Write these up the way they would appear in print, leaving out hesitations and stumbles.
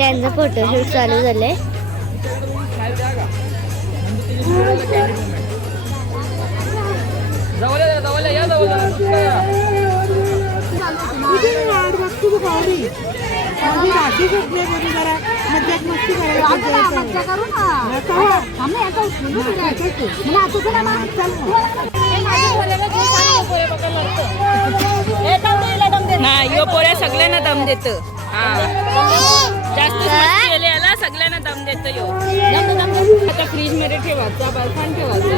त्यांचं फोटोशूट चालू झालंय. यो पोळ्या सगळ्यांना दम देत. जास्त याला सगळ्यांना दम देत. यो आता फ्रीज मध्ये ठेवायचा, बर्फान ठेवायचा.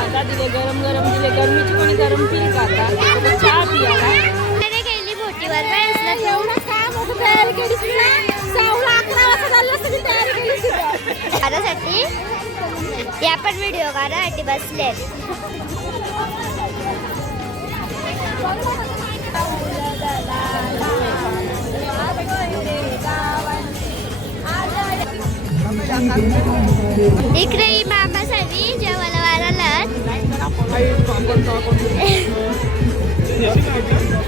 आता दिले गरम गरम दिले. गरमीची कोणी गरम पील का आता चहा पियाला गेली बोटीवर काढासाठी या पण व्हिडिओ काढासाठी बसले. इकडे मामा सवी जेवायला वाराला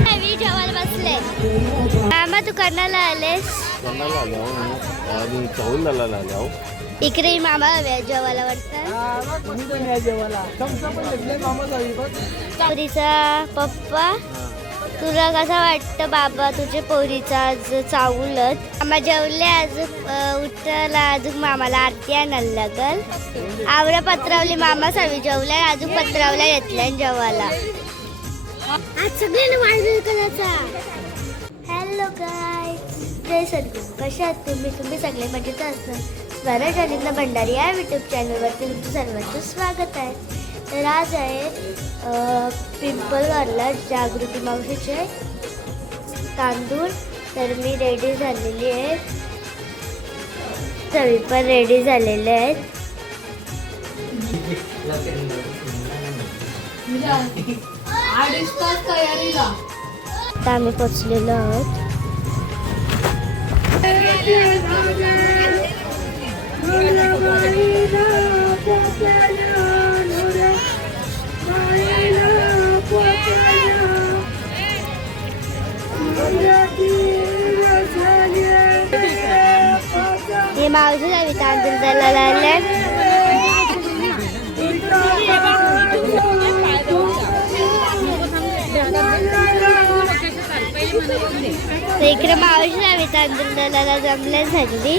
सवी जेवायला बसले. मामा तू कर्नाला आलेस? इकडे मामा जेवायला वाटतं. पोरीचा पप्पा, तुला कसा वाटतं बाबा तुझ्या पोरीचा आज चावलत? मामा जेवले. आज उठला अजून मामाला आरती आणायला लागल. आवरा पत्रावली मामा सवी जेवल्या. अजून पत्रावल्या घेतल्या जेवायला. आज सगळ्यांना वाढदिवस करायचा. हॅलो गाईज, जय सद्गुरू. कशा आहात तुम्ही सगळे मजेत असतात. स्वराज अलिंद भंडारी या यूट्यूब चॅनलवरती तुमचं सर्वांचं स्वागत आहे. तर आज आहे पिंपलवारला जागृती मावशीचे तांदूळ. तर मी रेडी झालेली आहे. सगळी पण रेडी झालेले आहेत. आता आम्ही पोचलेलो आहोत. हे मावशी जावी तांदूळ द्यायला लागले. इकडे मावशी जावी तांदूळ द्यायला जमले झाली.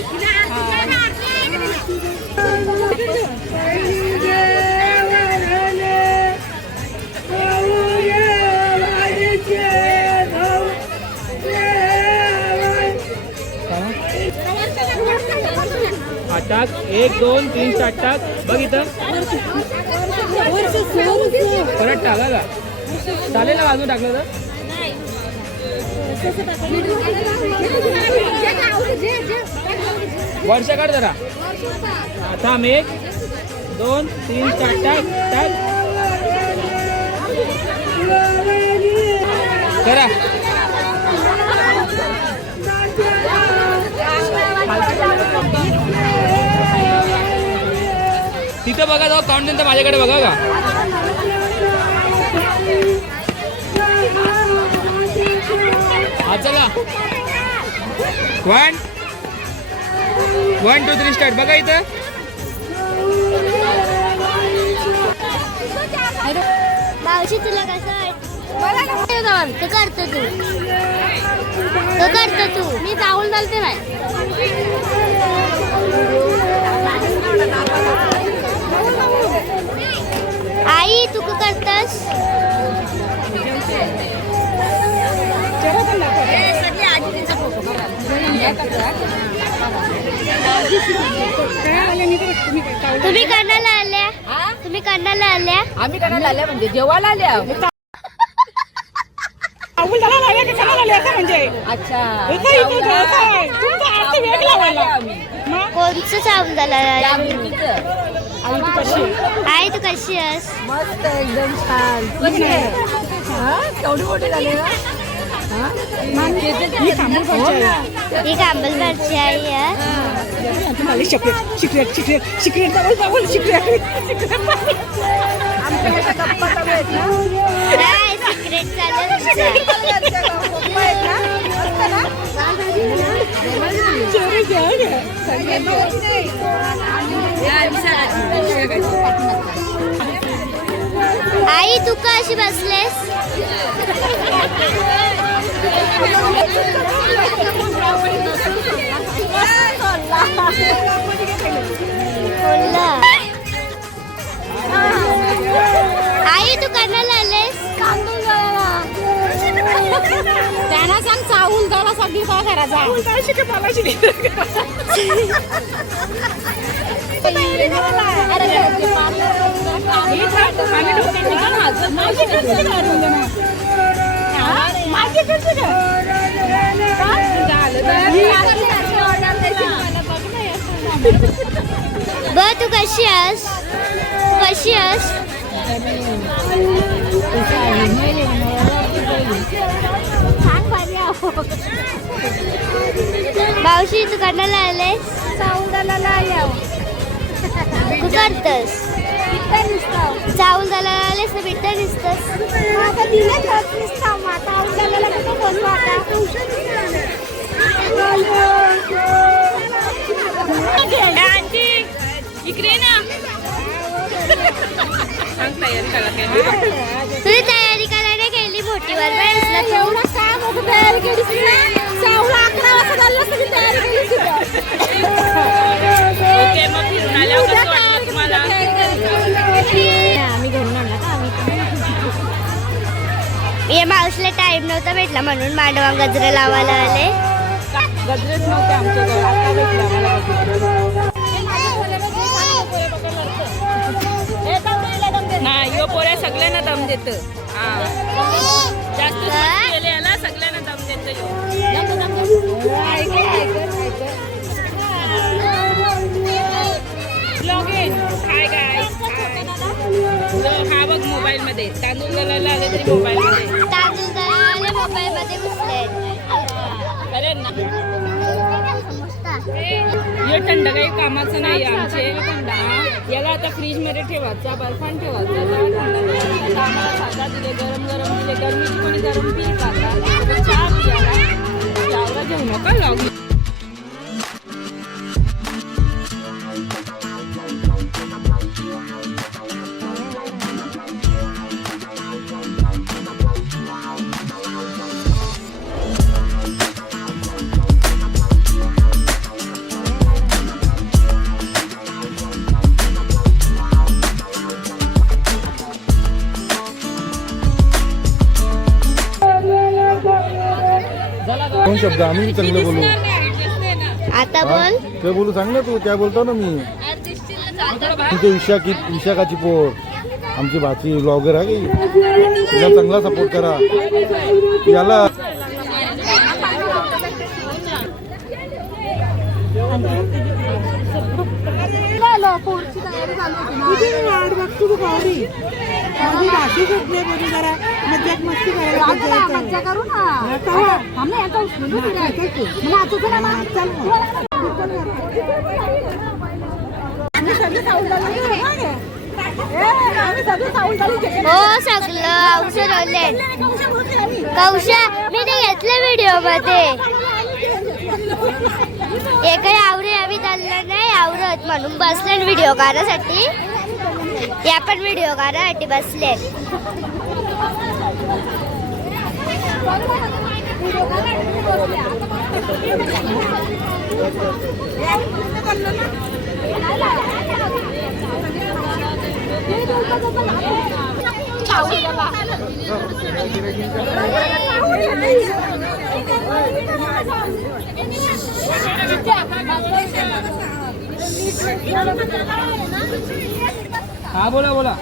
टाक 1 2 3 4 टाक. बघ इथं परत टाका का चालेल ना? बाजू टाकलं तर वर्ष काढ जरा. थांब 1 2 3 4 टाक टाक करा. तिथं बघा जाऊ काउंट तर माझ्याकडे बघा का. हा चला 1 1 2 3 स्टार्ट. बघा इथं मावशी तुला कसं वाटतं? करतो तू मी जाऊन चालते नाही. आई तू काय करतस? तुम्ही कर्नाला आल्या? तुम्ही कर्नाला आल्या? आम्ही करायला आल्या म्हणजे जेवायला आल्या. अच्छा कोणचं चावून झाला? आई तू कशी आहेस? मस्त एकदम छान. केवढी मोठी झाली ना. ही कांबलकरची आई आहे. नाही सिक्रेट चालू आई तू का अशी बसलेस? बोलला आई तू कणाला आलेस? त्यांना सांग चावूल दला सगळी काय करायचा ब तू कशी आहेस? कशी आहेस? मावशी तू कणाला आलेस? तू करतस चावल दला आलेस ना बिट्टा दिसतस इकडे ना तयारी करा तुझी तयारी करायला केली मोठी वर एवढं काम होतं तयारी केली सावला 11 वाजता झालं असतं की तयारी केली ओके मग फिरून आल्यावर कसं वाटलं तुम्हाला आम्ही घरून आणला का ये मावशीला टाइम नव्हता भेटला म्हणून मांडवा गजरा लावायला आले गजरेच नव्हते आमच्याकडे आता भेटला आम्हाला नाही यो पोऱ्या सगळ्यांना दम देत जास्त केले याला सगळ्यांना दम देत हा बघ मोबाईल मध्ये तांदूळ दळायला आले तरी मोबाईल मध्ये तांदूळ दळायला मोबाईल मध्ये घुसले करेन ना हे थंड काही कामाचं नाही आमचे याला आता फ्रीज मध्ये ठेवायचा बर्फान ठेवायचा आम्हाला साधा दिले गरम गरम दिले गरमीची कोणी गरम पील खाता चहा पियाला यावला घेऊ नका लागू कोण शब्द आम्ही चांगलं बोलू आता बोल काय बोलू सांग ना तू काय बोलतो ना मी तुझे विशाखाची पोर आमची भाची ब्लॉगर आहे की तिला चांगला सपोर्ट करा याला मज्जा करू हो सगळं औषध ओले कौशा मी ते घेतलं व्हिडिओ मध्ये एकडे आवरे आम्ही चाललं नाही आवरत म्हणून बसले व्हिडिओ काढण्यासाठी या पण व्हिडिओ काढण्यासाठी बसले हा बोला बोला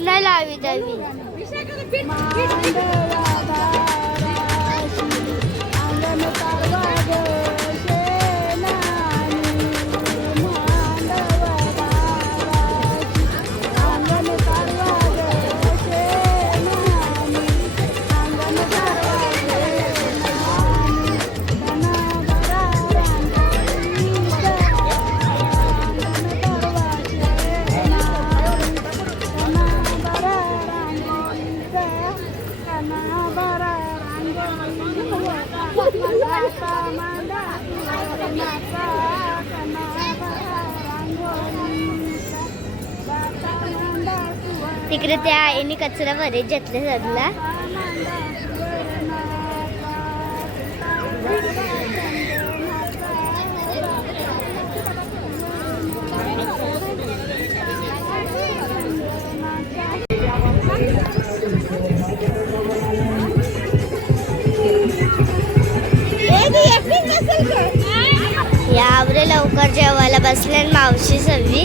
नाही लावी तिकडे त्या आईने कचरा बरेच घेतले सगळा. यावरे लवकर जेवायला बसले मावशी सगळी.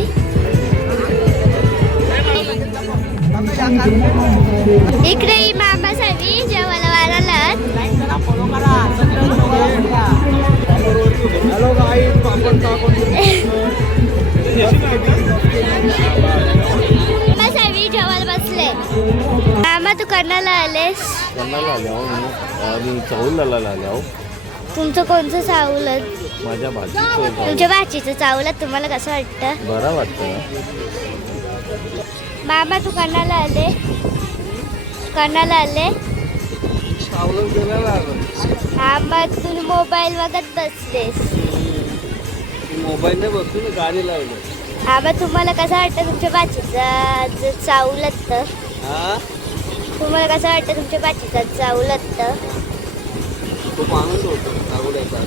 इकडे ही मामा सगळी जेवायला वाढायला. मामा सगळी जेवायला बसले. मामा तू कर्नाला आलेस? आणि चावलाला आल्या. तुमचं कोणतं चावलं? माझ्या भाजीचं तुमच्या भाचीचं चावलं. तुम्हाला कसं वाटतं? बरं वाटतं. मामा तू कर्नाला आले? कर्नाला आले? हा मग तुम्ही मोबाईल बघत बसलेस. मोबाईल नाही बसून गाडी लावलं. हा मग तुम्हाला कसं वाटतं तुमच्या भाचीचं चावलं तर? तुम्हाला कसं वाटतं तुमच्या भाचीचं चावलं तर? खूप आनंद होतो आवडायचा.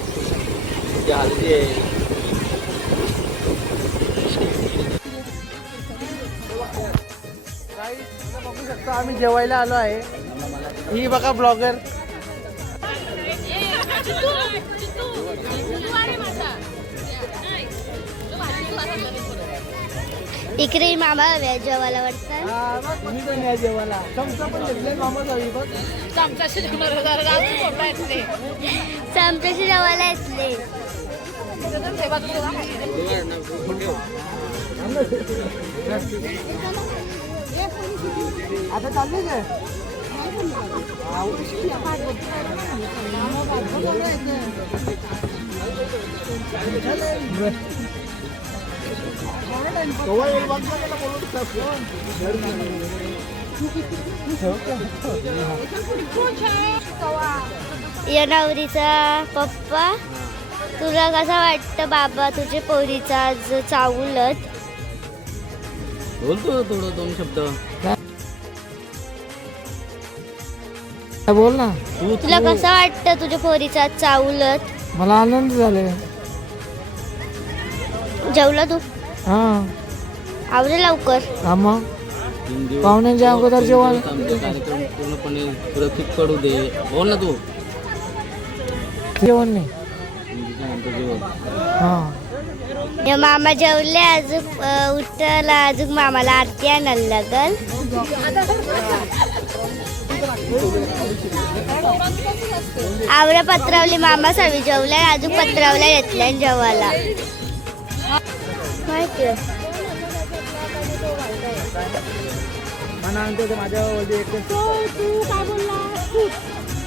ती हल्दी आहे. बघू शकता आम्ही जेवायला आलो आहे. ही बघा ब्लॉगर. इकडे मामा हव्या जेवायला वाटतं. तुम्ही पण या जेवायला. चमचा पण घेतले मामा जावी बघ. चमच्याशी जेवायला येतले. आता चालू आहे. या नवरीचा पप्पा तुला कसं वाटतं बाबा तुझ्या पोरीचा आज चावलत? बोलतो थोडं 2 शब्द. बोल ना. तुला कसं वाटतं तुझ्या पोरीचा आज चावलत? मला आनंद झाले. जेवला तू? हा आवरे लवकर. मग पाहुण्यांच्या अगोदर जेवण. आमचे कार्यक्रम पूर्णपणे सुरक्षित करू दे. बोल ना तू. जेवण नाही. जेवण. हा या मामा जेवले. अजून उठला अजून मामाला आरती आणायला लागल. आवऱ्या पत्रावली मामा सवी जेवल्या. अजून पत्रावल्या घेतल्या जेवायला. माहिती माझ्या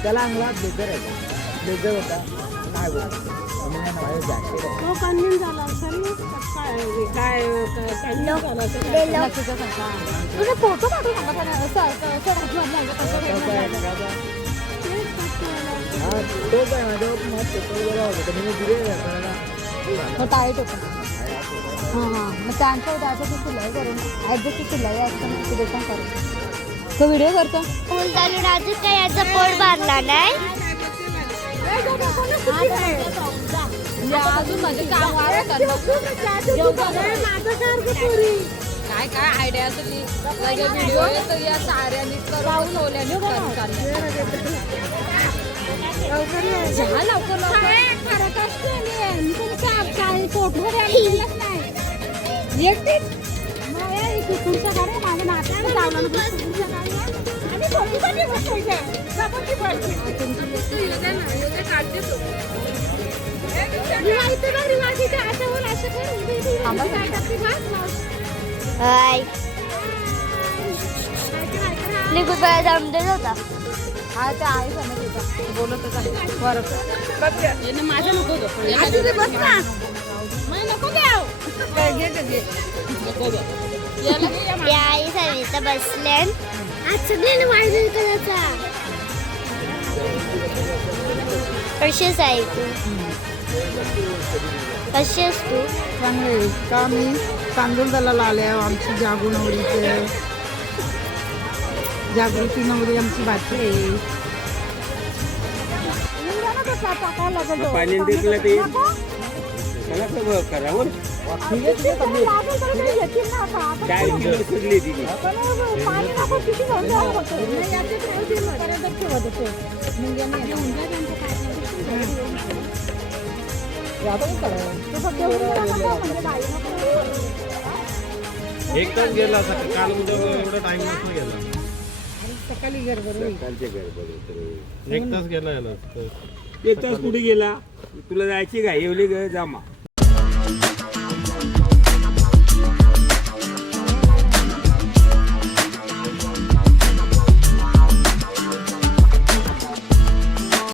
त्याला अंगला ब्लेझर आहे. ब्लेझर होता काय फोटो तोच आहे माझ्या टाईट होतं. हां हां मग त्यांचं त्याचं शिलाई करून ॲडजस्ट शिलाई असतं ते पण करून तो व्हिडिओ करतो. फुल चालून अजून काय याचा पोट भरला नाही. अजून म्हणजे काम काय काय आयडिया असं ती व्हिडिओ येतो या साऱ्या नीट करून ठेवल्या लवकर हाय निघू दमदेत होता. हा त्या आई समज होता बोलतच आहे बरं माझं नको बस ना नको द्याव त्या आई सविता बसल्यान. आज सगळ्यांना वाढदिवस करायचा. कशीच आहे तू? कशी आहेस तू? चांगले का मी तांदूळ दलाला आले आमची जागून आवडीचे जागृती नवरी आमची बाची आहे. पाणी देखलं ते त्याला सगळं करावं. काय किलो सुटली तिथे एक तास गेला काल एवढा टाइम नसतो गेला. सकाळी गडबड होईल. सकाळचे गडबड एक तास गेला याला. एक तास कुठे गेला तुला जायची काय एवढी जमा